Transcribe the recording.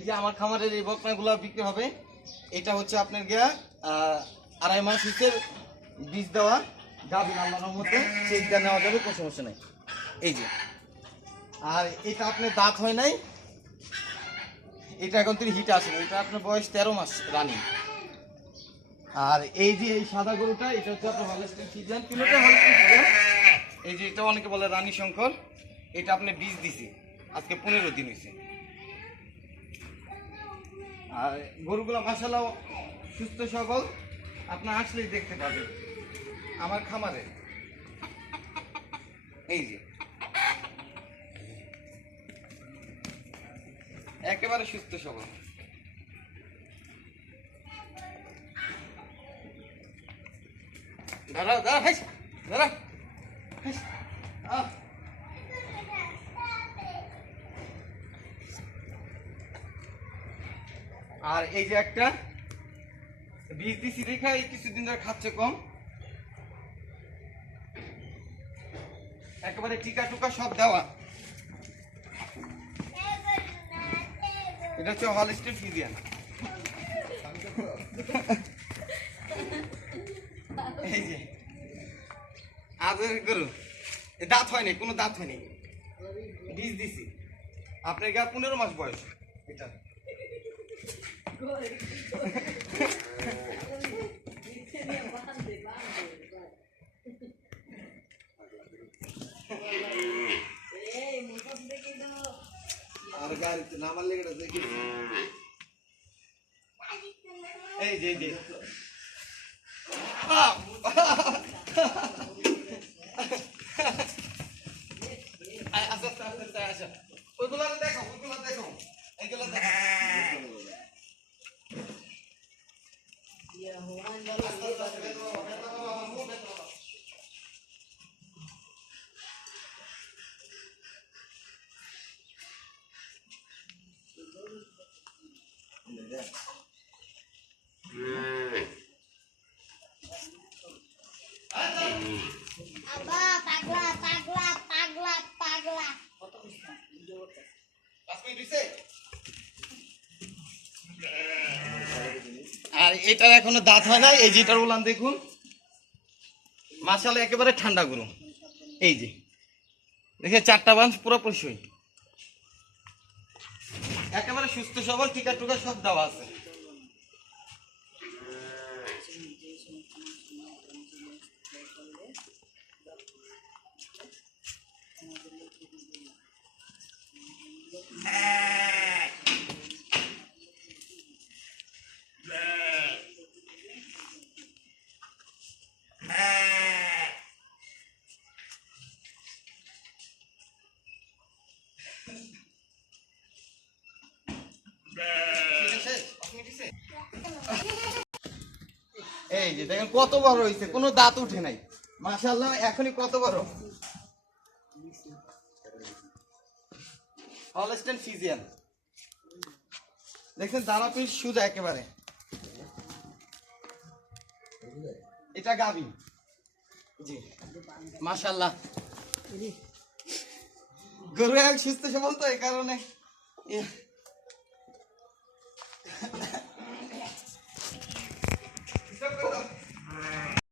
এই যে আমার খামারের এই বকনাগুলো বিক্রি হবে। এটা হচ্ছে আপনার গিয়া 2.5 মাস হচ্ছে বীজ দেওয়া গাভীর, আল্লাহর মধ্যে চেক দিয়ে নেওয়া যাবে, কোনো সমস্যা নেই। এই যে, আর এটা আপনার দাঁত হয় নাই, এটা এখন তিনি হিটে আসেন, এটা আপনার বয়স 13 মাস রানিং। আর এই যে এই সাদা গরুটা, এটা হচ্ছে আপনার হলস্টাইন ফ্রিজিয়ান, তিনটা হলস্টাইন ফ্রিজিয়ান। এই যে এটা অনেকে বলে রানী শঙ্কর, এটা আপনি বীজ দিছি আজকে 15 দিন হয়েছে। আর গরুগুলো মাশাআল্লাহ সুস্থ সবল, আপনার আসলেই দেখতে পাবেন আমার খামারে। এই যে একেবারে সুস্থ সবল। দাঁড়াও দাঁড়া, হাইস দাঁড়া, হাইস। আর এই যে একটা বীজ দিছি রেখা, এই কিছুদিন ধরে খাচ্ছে কম, একেবারে টিকা টুকা সব দেওয়া। এটা হচ্ছে হলস্টাইন ফ্রিজিয়ান। এই যে আদর গরু, দাঁত হয়নি, কোনো দাঁত হয়নি, বীজ দিছি আপনার গা 15 মাস বয়স এটা। আর গাড়িতে নামার লেগে এই যে যে ওইগুলো দেখো, ওইগুলো দেখো, এইগুলো দেখো। আর এটার এখনো দাঁত হয় না। এই যেটার উলান দেখুন, মাশাআল্লাহ একেবারে ঠান্ডা গরু। এই যে দেখে 4টা বাঞ্চ পুরো পরিষ্কার, একেবারে সুস্থ সবল, টিকা টুকা সব দেওয়া আছে। এই যে দেখেন কত বড় হয়েছে, কোনো দাঁত উঠে নাই, মাশাআল্লাহ এখনই কত বড়। হলস্টাইন ফ্রিজিয়ান দেখছেন, দানা পিস সুজা একেবারে। এটা গাভী, জি মাশাআল্লাহ। গরু এক সুস্থ সবল তো, এই কারণে